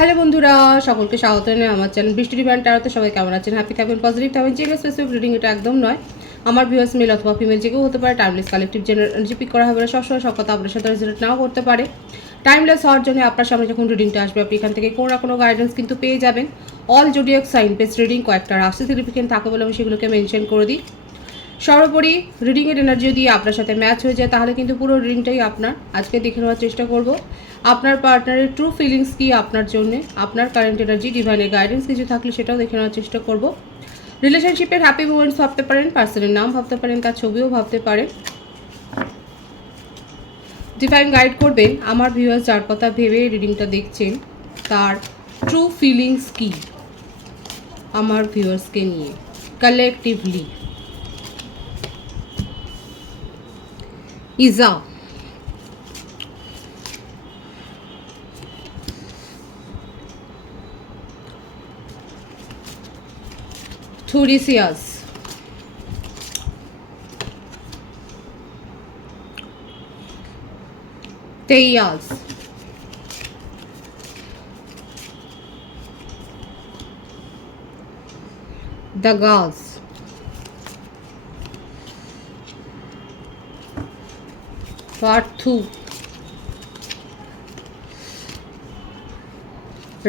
Hello বন্ধুরা, সকলকে স্বাগত জানাই আমার চ্যানেল বৃষ্টি ডিভাইন ট্যারোতে। সবাই কেমন আছেন? হ্যাপি থাকবেন, পজিটিভ থাকবেন। যে স্পেসিফিক রিডিং এটা একদম নয়, আমার ভিউয়ার্স মেল অথবা ফিমেল যে কেউ হতে পারে। Timeless collective general energy pick করা হবে না। সবসময় সব কথা আপনার সাথে রেজোনেট নাও করতে পারে। টাইমলেস হওয়ার জন্য আপনার সামনে যখন রিডিংটা আসবে, আপনি এখান থেকে কোনো না কোনো গাইডেন্স কিন্তু পেয়ে যাবেন। All zodiac sign base reading, কয়েকটা রাশি সিগনিফিকেন্ট থাকে বলে আমি সেগুলোকে মেনশন করে দিই। সর্বোপরি রিডিংয়ের এনার্জি যদি আপনার সাথে ম্যাচ হয়ে যায়, তাহলে কিন্তু পুরো রিডিংটাই আপনার। আজকে দেখে নেওয়ার চেষ্টা করব আপনার পার্টনারের ট্রু ফিলিংস কি আপনার জন্য, আপনার কারেন্ট এনার্জি, ডিভাইনের গাইডেন্স কিছু থাকলে সেটাও দেখে নেওয়ার চেষ্টা করব। রিলেশনশিপের হ্যাপি মুমেন্টস ভাবতে পারেন, পার্সনের নাম ভাবতে পারেন, তার ছবিও ভাবতে পারেন। ডিভাইন গাইড করবেন আমার ভিউয়ার্স যার কথা ভেবে রিডিংটা দেখছেন, তার ট্রু ফিলিংস কি আমার ভিউয়ার্সকে নিয়ে কালেকটিভলি। ইজা, থুরিসিয়াস, তেইয়াস, দাগাস, পার্থু,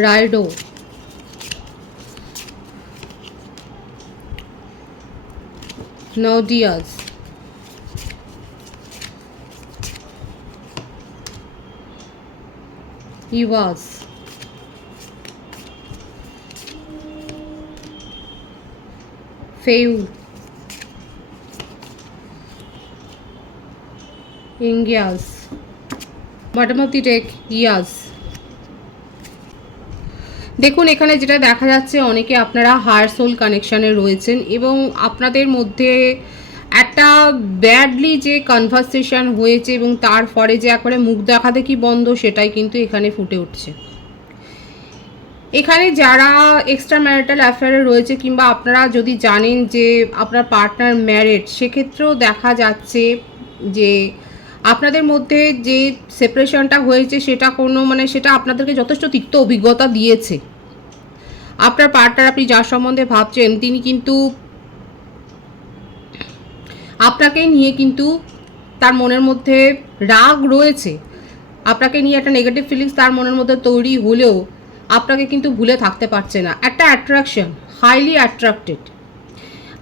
রাইডো, নডিয়াস, ইভাস, ফেউ, ইংগিয়াস, বটম অফ দি টেক ইয়াস। দেখুন এখানে যেটা দেখা যাচ্ছে, অনেকে আপনারা হায়ার সোল কানেকশানে রয়েছেন এবং আপনাদের মধ্যে একটা ব্যাডলি যে কনভারসেশন হয়েছে এবং তার ফলে যে একবারে মুখ দেখা দেখি বন্ধ, সেটাই কিন্তু এখানে ফুটে উঠছে। এখানে যারা এক্সট্রা ম্যারিটাল অ্যাফেয়ারে রয়েছে কিংবা আপনারা যদি জানেন যে আপনার পার্টনার ম্যারিড, সেক্ষেত্রেও দেখা যাচ্ছে যে আপনাদের মধ্যে যে সেপারেশনটা হয়েছে সেটা সেটা আপনাদেরকে যথেষ্ট তিক্ত অভিজ্ঞতা দিয়েছে। আপনার পার্টনার, আপনি যার সম্বন্ধে ভাবছেন, তিনি কিন্তু আপনাকে নিয়ে কিন্তু তার মনের মধ্যে রাগ রয়েছে, আপনাকে নিয়ে একটা নেগেটিভ ফিলিংস তার মনের মধ্যে তৈরি হলেও আপনাকে কিন্তু ভুলে থাকতে পারছে না। একটা অ্যাট্রাকশন, হাইলি অ্যাট্রাক্টেড।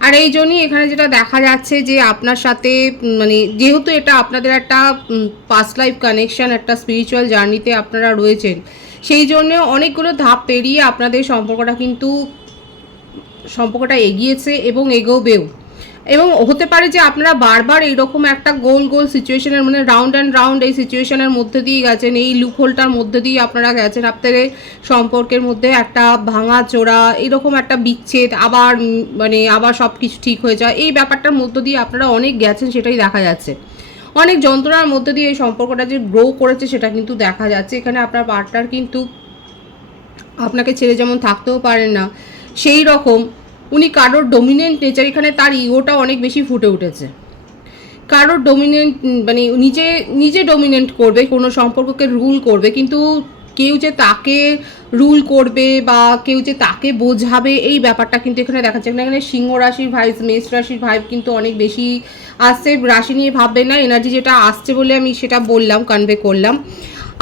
আর এই জন্যই এখানে যেটা দেখা যাচ্ছে যে আপনার সাথে যেহেতু এটা আপনাদের একটা পাস্ট লাইফ কানেকশন, একটা স্পিরিচুয়াল জার্নিতে আপনারা রয়েছেন, সেই জন্য অনেকগুলো ধাপ পেরিয়ে আপনাদের সম্পর্কটা এগিয়েছে এবং এগোবেও। এবং হতে পারে যে আপনারা বারবার এইরকম একটা গোল সিচুয়েশনের রাউন্ড অ্যান্ড রাউন্ড এই সিচুয়েশনের মধ্যে দিয়ে গেছেন, এই লুপহোলটার মধ্যে দিয়ে আপনারা গেছেন। আপনাদের সম্পর্কের মধ্যে একটা ভাঙা চোরা, এইরকম একটা বিচ্ছেদ, আবার সব কিছু ঠিক হয়ে যায়, এই ব্যাপারটার মধ্য দিয়ে আপনারা অনেক গেছেন, সেটাই দেখা যাচ্ছে। অনেক যন্ত্রণার মধ্যে দিয়ে এই সম্পর্কটা যে গ্রো করেছে সেটা কিন্তু দেখা যাচ্ছে। এখানে আপনার পার্টনার কিন্তু আপনাকে ছেড়ে যেমন থাকতেও পারেন না, সেই রকম উনি কারোর ডমিনেন্ট নেচার, এখানে তার ইগোটা অনেক বেশি ফুটে উঠেছে। কারোর ডমিনেন্ট নিজে ডমিনেন্ট করবে, কোনো সম্পর্ককে রুল করবে, কিন্তু কেউ যে তাকে রুল করবে বা কেউ যে তাকে বোঝাবে, এই ব্যাপারটা কিন্তু এখানে দেখাচ্ছে। এখানে সিংহ রাশির ভাইব, মেষ রাশির ভাইব কিন্তু অনেক বেশি আসছে। রাশি নিয়ে ভাববেন না, এনার্জি যেটা আসছে বলে আমি সেটা বললাম, কনভে করলাম।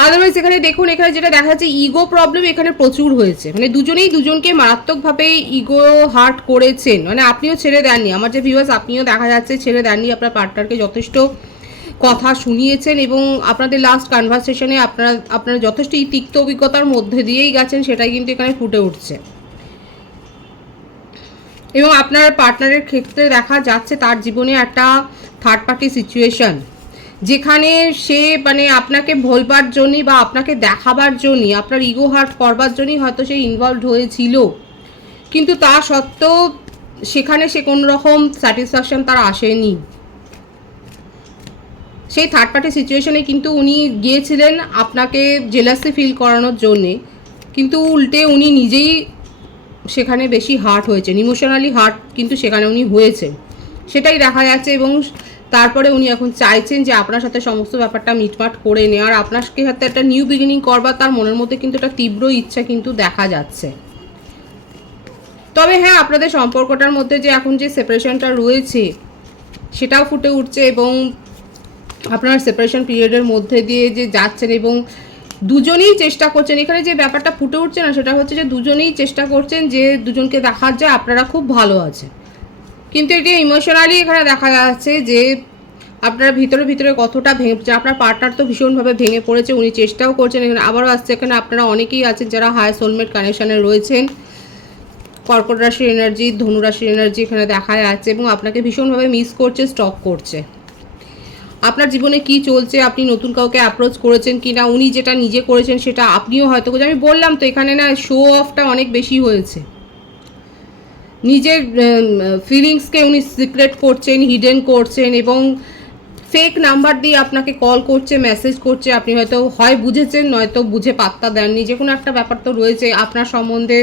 আদারওয়াইজ এখানে দেখুন, এখানে যেটা দেখা যাচ্ছে, ইগো প্রবলেম এখানে প্রচুর হয়েছে। দুজনেই দুজনকে মারাত্মকভাবে ইগো হার্ট করেছেন। আপনিও ছেড়ে দেননি, আমার যে ভিউয়ার্স, আপনিও দেখা যাচ্ছে ছেড়ে দেননি, আপনার পার্টনারকে যথেষ্ট কথা শুনিয়েছেন এবং আপনাদের লাস্ট কনভারসেশনে আপনারা যথেষ্ট এই তিক্ত অভিজ্ঞতার মধ্যে দিয়েই গেছেন, সেটাই কিন্তু এখানে ফুটে উঠছে। এবং আপনার পার্টনারের ক্ষেত্রে দেখা যাচ্ছে তার জীবনে একটা থার্ড পার্টি সিচুয়েশন, যেখানে সে আপনাকে ভোলবার জন্যই বা আপনাকে দেখাবার জন্যই, আপনার ইগো হার্ট করবার জন্যই হয়তো সে ইনভলভড হয়েছিল, কিন্তু তা সত্ত্বেও সেখানে সে কোনো রকম স্যাটিসফ্যাকশন তার আসেনি। সেই থার্ড পার্টি সিচুয়েশনে কিন্তু উনি গিয়েছিলেন আপনাকে জেলাসি ফিল করানোর জন্যে, কিন্তু উল্টে উনি নিজেই সেখানে বেশি হার্ট হয়েছেন, ইমোশনালি হার্ট কিন্তু সেখানে উনি হয়েছেন, সেটাই দেখা যাচ্ছে। এবং তারপরে উনি এখন চাইছেন যে আপনার সাথে সমস্ত ব্যাপারটা মিটমাট করে নেওয়ার, আপনার সাথে একটা নিউ বিগিনিং করবার তার মনের মধ্যে কিন্তু একটা তীব্র ইচ্ছা কিন্তু দেখা যাচ্ছে। তবে হ্যাঁ, আপনাদের সম্পর্কটার মধ্যে যে এখন যে সেপারেশনটা রয়েছে সেটাও ফুটে উঠছে, এবং আপনার সেপারেশন পিরিয়ডের মধ্যে দিয়ে যে যাচ্ছেন এবং দুজনেই চেষ্টা করছেন, এখানে যে ব্যাপারটা ফুটে উঠছে না সেটা হচ্ছে যে দুজনেই চেষ্টা করছেন যে দুজনকে দেখার যায় আপনারা খুব ভালো আছেন, কিন্তু এটি ইমোশনালি এখানে দেখা যাচ্ছে যে আপনার ভিতরে ভিতরে কতটা ভেঙে পড়ছে। আপনার পার্টনার তো ভীষণভাবে ভেঙে পড়েছে, উনি চেষ্টাও করছেন। এখানে আবারও আসছে, এখানে আপনারা অনেকেই আছেন যারা হাই সোলমেট কানেকশানে রয়েছেন। কর্কট রাশির এনার্জি, ধনু রাশির এনার্জি এখানে দেখা যাচ্ছে, এবং আপনাকে ভীষণভাবে মিস করছে, স্টক করছে। আপনার জীবনে কি চলছে, আপনি নতুন কাউকে অ্যাপ্রোচ করেছেন কি না, উনি যেটা নিজে করেছেন সেটা আপনিও হয়তো, আমি বললাম তো এখানে না শো অফটা অনেক বেশি হয়েছে। নিজের ফিলিংসকে উনি সিক্রেট করছেন, হিডেন করছেন, এবং ফেক নাম্বার দিয়ে আপনাকে কল করছে, মেসেজ করছে। আপনি হয়তো হয় বুঝেছেন, নয়তো বুঝে পাত্তা দেননি, যে কোনো একটা ব্যাপার তো রয়েছে। আপনার সম্বন্ধে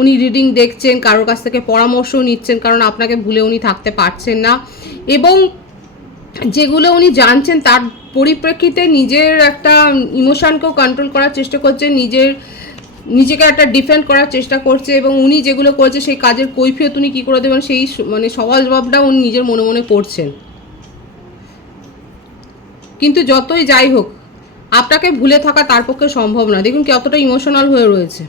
উনি রিডিং দেখছেন, কারোর কাছ থেকে পরামর্শ নিচ্ছেন, কারণ আপনাকে ভুলে উনি থাকতে পারছেন না, এবং যেগুলো উনি জানছেন তার পরিপ্রেক্ষিতে নিজের একটা ইমোশনকেও কন্ট্রোল করার চেষ্টা করছেন, নিজেকে একটা ডিফেন্ড করার চেষ্টা করছে, এবং উনি যেগুলো করছে সেই কাজের কৈফিয়ত উনি কী করে দেবেন সেই সওয়াল জবাবটা উনি নিজের মনে মনে করছেন। কিন্তু যতই যাই হোক, আপনাকে ভুলে থাকা তার পক্ষে সম্ভব না। দেখুন কতটা ইমোশনাল হয়ে রয়েছে।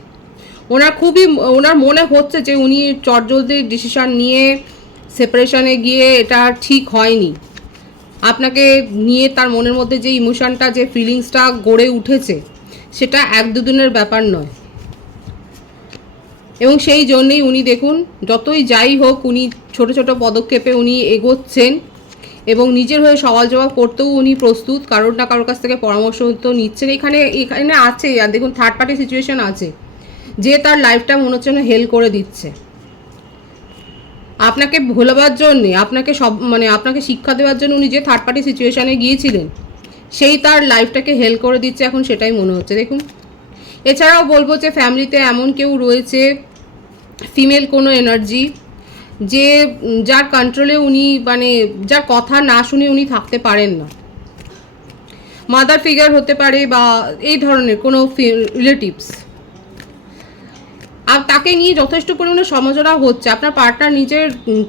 ওনার মনে হচ্ছে যে উনি চটজলদি ডিসিশন নিয়ে সেপারেশনে গিয়ে এটা ঠিক হয়নি। আপনাকে নিয়ে তার মনের মধ্যে যে ইমোশনটা, যে ফিলিংসটা গড়ে উঠেছে সেটা এক দুদিনের ব্যাপার নয়, এবং সেই জন্যেই উনি দেখুন যতই যাই হোক উনি ছোট ছোট পদক্ষেপে উনি এগোচ্ছেন, এবং নিজের হয়ে সওয়াল জবাব করতেও উনি প্রস্তুত, কারোর না কারোর কাছ থেকে পরামর্শ তো নিচ্ছেন। এখানে আছে, আর দেখুন থার্ড পার্টি সিচুয়েশন আছে, যে তার লাইফটা মনে হচ্ছে না হেল করে দিচ্ছে আপনাকে ভোলাবার জন্যে, আপনাকে শিক্ষা দেওয়ার জন্য উনি যে থার্ড পার্টি সিচুয়েশানে গিয়েছিলেন সেই তার লাইফটাকে হেল করে দিচ্ছে এখন, সেটাই মনে হচ্ছে দেখুন। এছাড়াও বলবো যে ফ্যামিলিতে এমন কেউ রয়েছে, ফিমেল কোনো এনার্জি, যার কন্ট্রোলে উনি যার কথা না শুনে উনি থাকতে পারেন না। মাদার ফিগার হতে পারে বা এই ধরনের কোনো রিলেটিভস, আর তাকে নিয়ে যথেষ্ট পরিমাণে সমালোচনা হচ্ছে। আপনার পার্টনার নিজের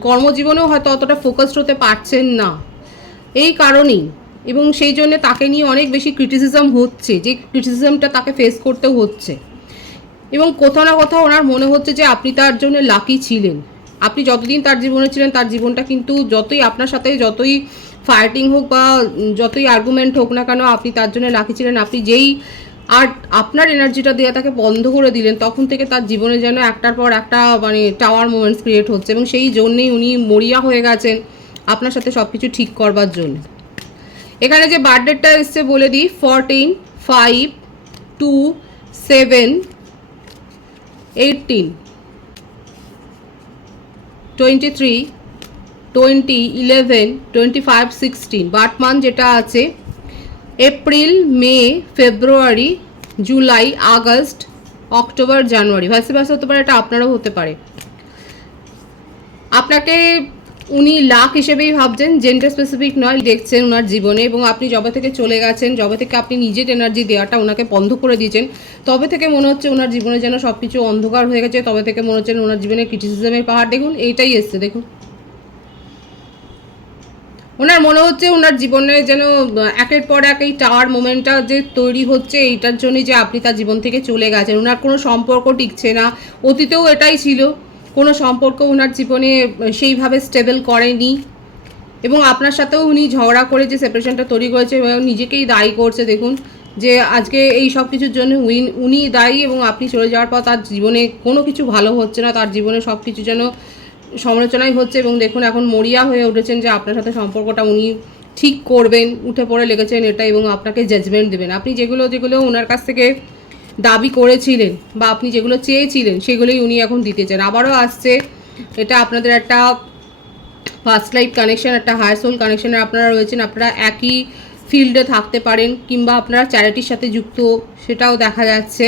কর্মজীবনেও হয়তো অতটা ফোকাসড হতে পারছেন না এই কারণেই, এবং সেই জন্য তাকে নিয়ে অনেক বেশি ক্রিটিসিজম হচ্ছে, যে ক্রিটিসিজমটা তাকে ফেস করতেও হচ্ছে, এবং কোথাও না কোথাও ওনার মনে হচ্ছে যে আপনি তার জন্য লাকি ছিলেন। আপনি যতদিন তার জীবনে ছিলেন তার জীবনটা কিন্তু যতই আপনার সাথে যতই ফাইটিং হোক বা যতই আর্গুমেন্ট হোক না কেন, আপনি তার জন্য লাকি ছিলেন। আপনি যেই আপনার এনার্জিটা দেওয়া তাকে বন্ধ করে দিলেন, তখন থেকে তার জীবনে যেন একটার পর একটা টাওয়ার মোমেন্টস ক্রিয়েট হচ্ছে, এবং সেই জন্যেই উনি মরিয়া হয়ে গেছেন আপনার সাথে সব কিছু ঠিক করবার জন্য। এখানে যে বার্থডেটা এসছে বলে দিই, 14, 5, 2, 7, 18, 23, 20, 11, 25, 16 বার্থ মান্থ যেটা আছে এপ্রিল, মে, ফেব্রুয়ারি, জুলাই, আগস্ট, অক্টোবর, জানুয়ারি। ভাইসে ভাইসে হতে পারে, এটা আপনারও হতে পারে। আপনাকে উনি লাক হিসেবেই ভাবছেন, জেন্ডার স্পেসিফিক নয়, দেখছেন ওনার জীবনে, এবং আপনি যবে থেকে চলে গেছেন, যবে থেকে আপনি নিজের এনার্জি দেওয়াটা ওনাকে বন্ধ করে দিয়েছেন, তবে থেকে মনে হচ্ছে ওনার জীবনে যেন সব কিছু অন্ধকার হয়ে গেছে, তবে থেকে মনে হচ্ছে ওনার জীবনে ক্রিটিসিজমের পাহাড়। দেখুন এইটাই এসছে, দেখুন ওনার মনে হচ্ছে ওনার জীবনে যেন একের পর এক এই টাওয়ার মোমেন্টটা যে তৈরি হচ্ছে, এইটার জন্যই যে আপনি তার জীবন থেকে চলে গেছেন। ওনার কোনো সম্পর্ক টিকছে না, অতীতেও এটাই ছিল, কোনো সম্পর্ক ওনার জীবনে সেইভাবে স্টেবল করেনি, এবং আপনার সাথেও উনি ঝগড়া করে যে সেপারেশনটা তৈরি করেছে নিজেকেই দায়ী করছে। দেখুন যে আজকে এই সব কিছুর জন্য উনি দায়ী, এবং আপনি চলে যাওয়ার পর তার জীবনে কোনো কিছু ভালো হচ্ছে না, তার জীবনে সব কিছু যেন সমালোচনাই হচ্ছে, এবং দেখুন এখন মরিয়া হয়ে উঠেছেন যে আপনার সাথে সম্পর্কটা উনি ঠিক করবেন, উঠে পড়ে লেগেছেন এটা, এবং আপনাকে জাজমেন্ট দেবেন। আপনি যেগুলো ওনার কাছ থেকে দাবি করেছিলেন বা আপনি যেগুলো চেয়েছিলেন সেগুলোই উনি এখন দিতে চান। আবারও আসছে, এটা আপনাদের একটা ফার্স্ট লাইফ কানেকশন, একটা হাই সোল কানেকশনে আপনারা রয়েছেন, আপনারা একই ফিল্ডে থাকতে পারেন, কিংবা আপনারা চ্যারিটির সাথে যুক্ত, সেটাও দেখা যাচ্ছে।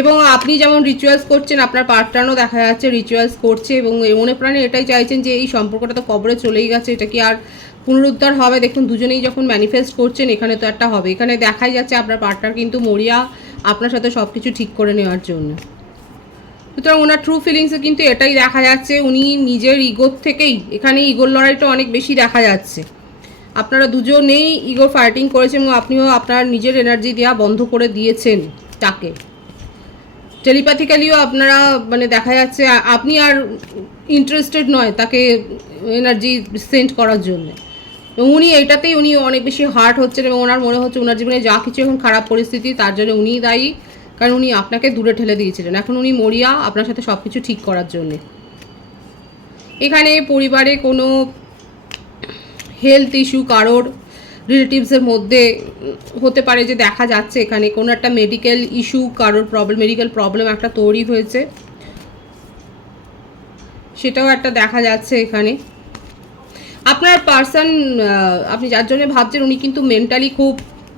এবং আপনি যেমন রিচুয়ালস করছেন, আপনার পার্টনারও দেখা যাচ্ছে রিচুয়ালস করছে এবং মনে প্রাণে এটাই চাইছেন যে এই সম্পর্কটা তো কবরে চলেই গেছে, এটা কি আর পুনরুদ্ধার হবে? দেখুন দুজনেই যখন ম্যানিফেস্ট করছেন এখানে তো একটা হবে। এখানে দেখাই যাচ্ছে আপনার পার্টনার কিন্তু মরিয়া আপনার সাথে সব কিছু ঠিক করে নেওয়ার জন্য। সুতরাং ওনার ট্রু ফিলিংসে কিন্তু এটাই দেখা যাচ্ছে, উনি নিজের ইগোর থেকেই, এখানে ইগোর লড়াইটা অনেক বেশি দেখা যাচ্ছে। আপনারা দুজনেই ইগো ফাইটিং করেছেন এবং আপনিও আপনার নিজের এনার্জি দেওয়া বন্ধ করে দিয়েছেন তাকে। টেলিপ্যাথিক্যালিও আপনারা মানে দেখা যাচ্ছে আপনি আর ইন্টারেস্টেড নয় তাকে এনার্জি সেন্ড করার জন্য, এবং উনি এইটাতেই উনি অনেক বেশি হার্ট হচ্ছেন এবং ওনার মনে হচ্ছে ওনার জীবনে যা কিছু এখন খারাপ পরিস্থিতি তার জন্য উনিই দায়ী, কারণ উনি আপনাকে দূরে ঠেলে দিয়েছিলেন। এখন উনি মরিয়া আপনার সাথে সব কিছু ঠিক করার জন্যে। এখানে পরিবারে কোনো হেলথ ইস্যু কারোর রিলেটিভসের মধ্যে হতে পারে, যে দেখা যাচ্ছে এখানে কোনো একটা মেডিকেল ইস্যু কারোর প্রবলেম, মেডিকেল প্রবলেম একটা তৈরি হয়েছে, সেটাও একটা দেখা যাচ্ছে এখানে। আপনার পার্সন, আপনি যার জন্য ভাবছেন উনি কিন্তু মেন্টালি খুব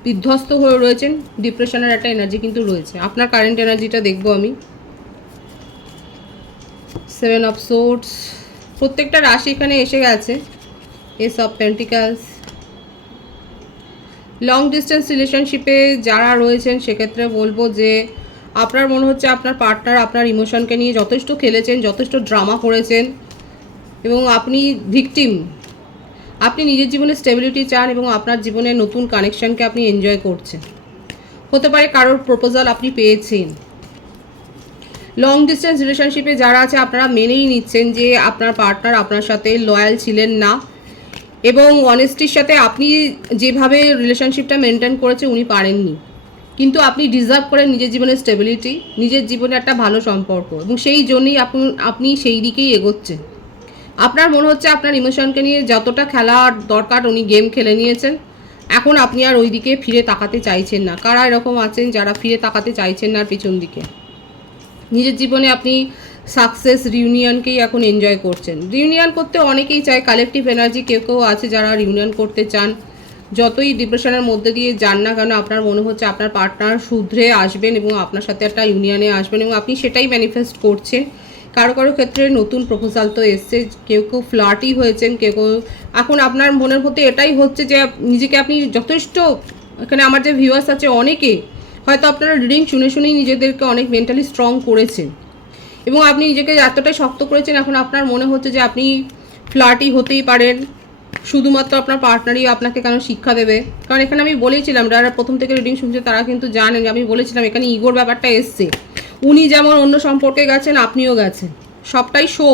বিধ্বস্ত হয়ে রয়েছেন, ডিপ্রেশনের একটা এনার্জি কিন্তু রয়েছে। আপনার কারেন্ট এনার্জিটা দেখবো আমি। 7 অফ সোর্ডস, প্রত্যেকটা রাশি এখানে এসে গেছে। S of pentacles, long distance রিলেশনশিপে যারা রয়েছেন সেক্ষেত্রে বলবো যে আপনার মনে হচ্ছে আপনার পার্টনার আপনার ইমোশনকে নিয়ে যথেষ্ট খেলেছেন, যথেষ্ট ড্রামা করেছেন এবং আপনি ভিকটিম। আপনি নিজের জীবনে স্টেবিলিটি চান এবং আপনার জীবনে নতুন কানেকশনকে আপনি এনজয় করছেন। হতে পারে কারোর প্রপোজাল আপনি পেয়েছেন। লং ডিস্টেন্স রিলেশনশিপে যারা আছে আপনারা মেনেই নিচ্ছেন যে আপনার পার্টনার আপনার সাথে লয়াল ছিলেন না এবং অনেস্টির সাথে আপনি যেভাবে রিলেশনশিপটা মেনটেন করেছে উনি পারেননি, কিন্তু আপনি ডিজার্ভ করেন নিজের জীবনের স্টেবিলিটি, নিজের জীবনে একটা ভালো সম্পর্ক, এবং সেই জন্যই আপনি সেই দিকেই এগোচ্ছেন। আপনার মনে হচ্ছে আপনার ইমোশনকে নিয়ে যতটা খেলা দরকার উনি গেম খেলে নিয়েছেন, এখন আপনি আর ওই দিকে ফিরে তাকাতে চাইছেন না। কারা এরকম আছেন যারা ফিরে তাকাতে চাইছেন না পিছন দিকে? নিজের জীবনে আপনি সাকসেস রিউনিয়নকেই এখন এনজয় করছেন। রিউনিয়ন করতে অনেকেই চায়, কালেকটিভ এনার্জি কেউ কেউ আছে যারা রিউনিয়ন করতে চান। যতই ডিপ্রেশনের মধ্যে দিয়ে যান না কেন আপনার মনে হচ্ছে আপনার পার্টনার শুধরে আসবেন এবং আপনার সাথে একটা ইউনিয়নে আসবেন এবং আপনি সেটাই ম্যানিফেস্ট করছেন। কারো কারো ক্ষেত্রে নতুন প্রপোজাল তো এসছে, কেউ কেউ ফ্লার্টই হয়েছেন, কেউ কেউ এখন আপনার মনের মধ্যে এটাই হচ্ছে যে নিজেকে আপনি যথেষ্ট, এখানে আমার যে ভিউয়ার্স আছে অনেকে হয়তো আপনারা রিডিং শুনে শুনেই নিজেদেরকে অনেক মেন্টালি স্ট্রং করেছেন এবং আপনি নিজেকে এতটাই শক্ত করেছেন, এখন আপনার মনে হচ্ছে যে আপনি ফ্লার্টই হতেই পারেন, শুধুমাত্র আপনার পার্টনারই আপনাকে কেন শিক্ষা দেবে। কারণ এখানে আমি বলেছিলাম যারা প্রথম থেকে রিডিং শুনছে তারা কিন্তু জানেন, আমি বলেছিলাম এখানে ইগোর ব্যাপারটা এসছে। উনি যেমন অন্য সম্পর্কে গেছেন আপনিও গেছেন, সবটাই শো,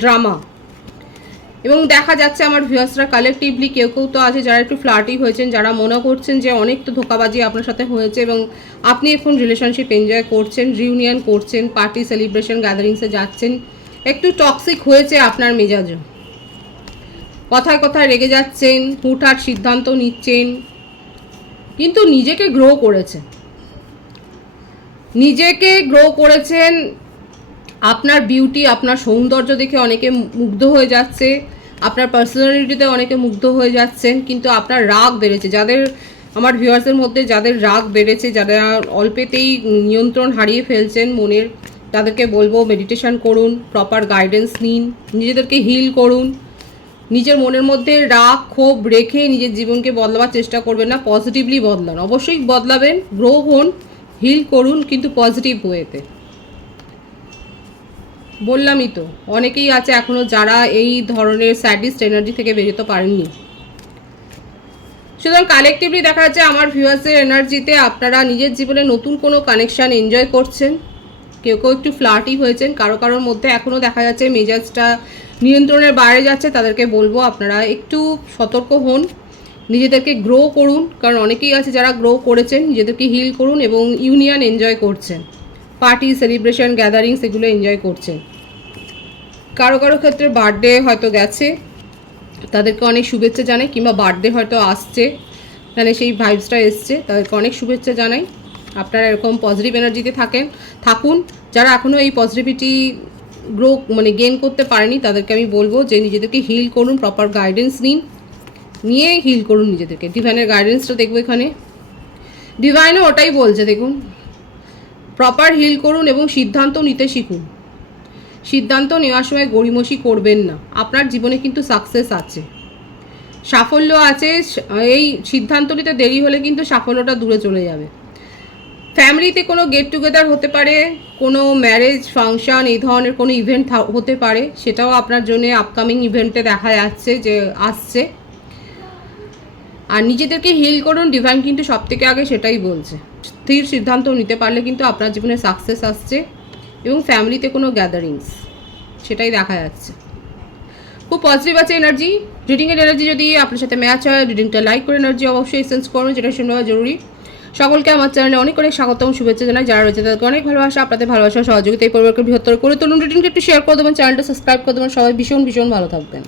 ড্রামা। এবং দেখা যাচ্ছে আমার ভিউয়ার্সরা কালেকটিভলি কেউ কেউ তো আছে যারা একটু ফ্লার্টি হয়েছেন, যারা মনে করছেন যে অনেক তো ধোকাবাজি আপনার সাথে হয়েছে এবং আপনি এখন রিলেশনশিপ এনজয় করছেন, রিউনিয়ন করছেন, পার্টি সেলিব্রেশন গ্যাদারিংসে যাচ্ছেন। একটু টক্সিক হয়েছে আপনার মেজাজও, কথায় কথায় রেগে যাচ্ছেন, হুটহাট সিদ্ধান্ত নিচ্ছেন, কিন্তু নিজেকে গ্রো করেছেন, আপনার বিউটি, আপনার সৌন্দর্য দেখে অনেকে মুগ্ধ হয়ে যাচ্ছে, আপনার পার্সোনালিটিতে অনেকে মুগ্ধ হয়ে যাচ্ছেন, কিন্তু আপনার রাগ বেড়েছে। যাদের আমার ভিউয়ার্সের মধ্যে যাদের রাগ বেড়েছে, যারা অল্পেতেই নিয়ন্ত্রণ হারিয়ে ফেলছেন মনের, তাদেরকে বলবো মেডিটেশন করুন, প্রপার গাইডেন্স নিন, নিজেদেরকে হিল করুন। নিজের মনের মধ্যে রাগ ক্ষোভ রেখে নিজের জীবনকে বদলাবার চেষ্টা করবেন না, পজিটিভলি বদলান। অবশ্যই বদলাবেন, গ্রো হন, হিল করুন, কিন্তু পজিটিভ ওয়েতে। বললামই তো অনেকেই আছে এখনও যারা এই ধরনের স্যাডিস্ট এনার্জি থেকে বেরোতে পারেননি। সুতরাং কালেকটিভলি দেখা যাচ্ছে আমার ভিউয়ার্সের এনার্জিতে আপনারা নিজের জীবনে নতুন কোনো কানেকশান এনজয় করছেন। কেউ কেউ একটু ফ্লার্টি হয়েছেন, কারো কারোর মধ্যে এখনও দেখা যাচ্ছে মেজাজটা নিয়ন্ত্রণের বাইরে যাচ্ছে। তাদেরকে বলবো আপনারা একটু সতর্ক হন, নিজেদেরকে গ্রো করুন, কারণ অনেকেই আছে যারা গ্রো করেছেন, নিজেদেরকে হিল করুন এবং ইউনিয়ন এনজয় করছেন, পার্টি সেলিব্রেশন গ্যাদারিংস এগুলো এনজয় করছেন। কারো কারো ক্ষেত্রে বার্থডে হয়তো গেছে, তাদেরকে অনেক শুভেচ্ছা জানাই, কিংবা বার্থডে হয়তো আসছে, মানে সেই ভাইবসটা এসছে, তাদেরকে অনেক শুভেচ্ছা জানাই। আপনারা এরকম পজিটিভ এনার্জিতে থাকুন। যারা এখনও এই পজিটিভিটি গ্রো মানে গেইন করতে পারেনি তাদেরকে আমি বলবো যে নিজেদেরকে হিল করুন, প্রপার গাইডেন্স নিয়ে হিল করুন নিজেদেরকে। ডিভাইনের গাইডেন্সটা দেখবো এখানে, ডিভাইনও ওটাই বলছে। দেখুন প্রপার হিল করুন এবং সিদ্ধান্ত নিতে শিখুন। সিদ্ধান্ত নেওয়ার সময় গড়িমসি করবেন না। আপনার জীবনে কিন্তু সাকসেস আছে, সাফল্য আছে। এই সিদ্ধান্ত নিতে দেরি হলে কিন্তু সাফল্যটা দূরে চলে যাবে। ফ্যামিলিতে কোনো গেট টুগেদার হতে পারে, কোনো ম্যারেজ ফাংশন, এই ধরনের কোনো ইভেন্ট হতে পারে, সেটাও আপনার জন্য আপকামিং ইভেন্টে দেখা যাচ্ছে যে আসছে। আর নিজেদেরকে হিল করুন, ডিভাইন কিন্তু সব থেকে আগে সেটাই বলছে। স্থির সিদ্ধান্ত নিতে পারলে কিন্তু আপনার জীবনে সাকসেস আসছে। এবং ফ্যামিলিতে কোনো গ্যাদারিংস, সেটাই দেখা যাচ্ছে। খুব পজিটিভ আছে এনার্জি। রিডিংয়ের এনার্জি যদি আপনার সাথে ম্যাচ হয়, রিডিংটা লাইক করে এনার্জি অবশ্যই সেন্স করুন, যেটা শুনে নেওয়া জরুরি। সকলকে আমার চ্যানেলে অনেক অনেক স্বাগতম, শুভেচ্ছা জানাই। যারা রয়েছে তাদেরকে অনেক ভালোবাসা, আপনাদের ভালোবাসা সহযোগিতা এই পরিবারকে বৃহত্তর করে তুলুন। রিডিংটা একটু শেয়ার করে দেবেন, চ্যানেলটা সাবস্ক্রাইব করে দেবেন। সবাই ভীষণ ভীষণ ভালো থাকবেন।